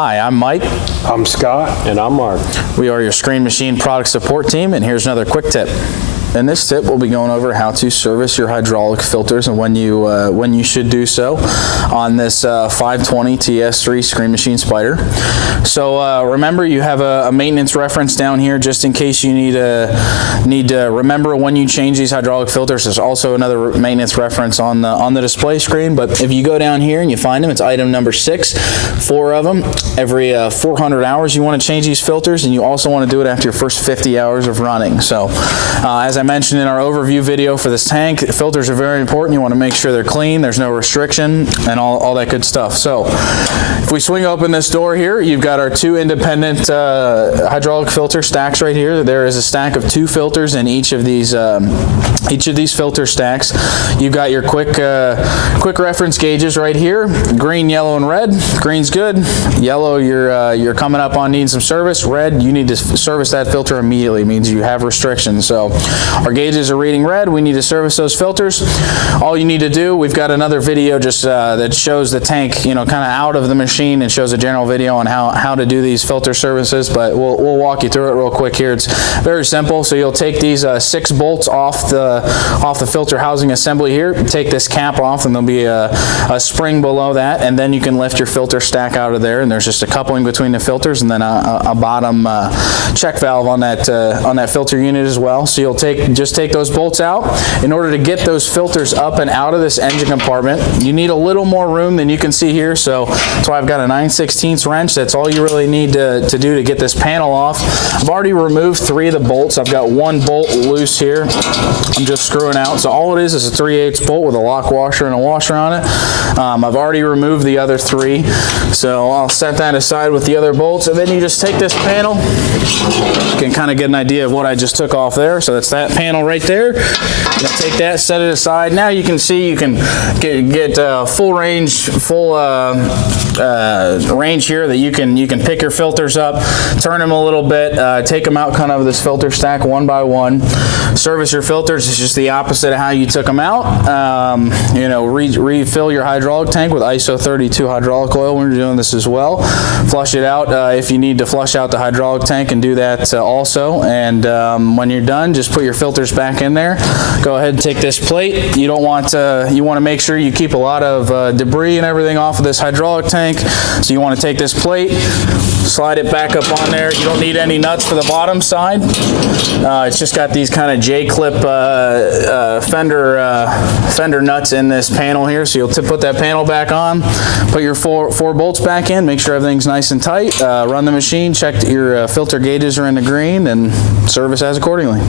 Hi, I'm Mike. I'm Scott. And I'm Mark. We are your Screen Machine product support team, and here's another quick tip. In this tip, we'll be going over how to service your hydraulic filters and when you should do so on this 520 TS3 Screen Machine Spyder. So remember, you have a maintenance reference down here just in case you need to remember when you change these hydraulic filters. There's also another maintenance reference on the display screen, but if you go down here and you find them, it's item number 6, 4 of them. Every 400 hours you want to change these filters, and you also want to do it after your first 50 hours of running. So as I mentioned in our overview video for this tank, filters are very important. You want to make sure they're clean, there's no restriction, and all that good stuff. So if we swing open this door here, you've got our 2 independent hydraulic filter stacks right here. There is a stack of 2 filters in each of these filter stacks. You've got your quick reference gauges right here. Green, yellow, and red. Green's good. Yellow, you're coming up on needing some service. Red, you need to service that filter immediately. It means you have restrictions. So our gauges are reading red. We need to service those filters. All you need to do, we've got another video just that shows the tank, kind of out of the machine, and shows a general video on how to do these filter services, but we'll walk you through it real quick here. It's very simple. So you'll take these 6 bolts off the filter housing assembly here, take this cap off, and there'll be a spring below that, and then you can lift your filter stack out of there, and there's just a coupling between the filters and then a bottom check valve on that filter unit as well. So you'll just take those bolts out. In order to get those filters up and out of this engine compartment, you need a little more room than you can see here, so that's why I've got a 9/16 wrench. That's all you really need to do to get this panel off. I've already removed 3 of the bolts. I've got 1 bolt loose here. I'm just screwing out. So all it is a 3/8 bolt with a lock washer and a washer on it. I've already removed the other 3, so I'll set that aside with the other bolts, and then you just take this panel. You can kind of get an idea of what I just took off there. So that's that panel right there. You take that, set it aside. Now you can see you can get full range here that you can pick your filters up, turn them a little bit, take them out kind of this filter stack one by one. Service your filters is just the opposite of how you took them out. Refill your hydraulic tank with ISO 32 hydraulic oil when you're doing this as well. Flush it out if you need to flush out the hydraulic tank, and do that also. And when you're done, just put your filters back in there. Go ahead and take this plate. You want to make sure you keep a lot of debris and everything off of this hydraulic tank. So you want to take this plate, slide it back up on there. You don't need any nuts for the bottom side. It's just got these kind of J-clip fender nuts in this panel here. So you'll put that panel back on, put your four bolts back in, make sure everything's nice and tight, run the machine, check that your filter gauges are in the green, and service as accordingly.